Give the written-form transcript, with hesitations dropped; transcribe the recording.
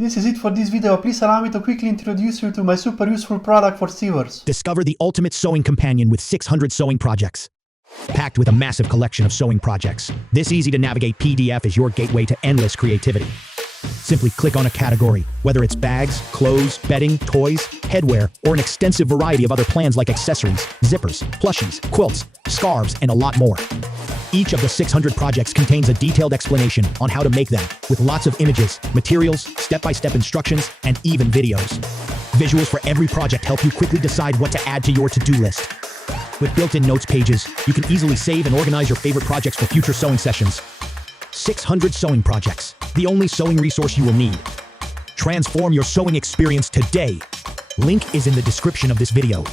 This is it for this video. Please allow me to quickly introduce you to my super useful product for sewers. Discover the ultimate sewing companion with 600 sewing projects. Packed with a massive collection of sewing projects, this easy-to-navigate PDF is your gateway to endless creativity. Simply click on a category, whether it's bags, clothes, bedding, toys, headwear, or an extensive variety of other plans like accessories, zippers, plushies, quilts, scarves, and a lot more. Each of the 600 projects contains a detailed explanation on how to make them, with lots of images, materials, step-by-step instructions, and even videos. Visuals for every project help you quickly decide what to add to your to-do list. With built-in notes pages, you can easily save and organize your favorite projects for future sewing sessions. 600 sewing projects, the only sewing resource you will need. Transform your sewing experience today. Link is in the description of this video.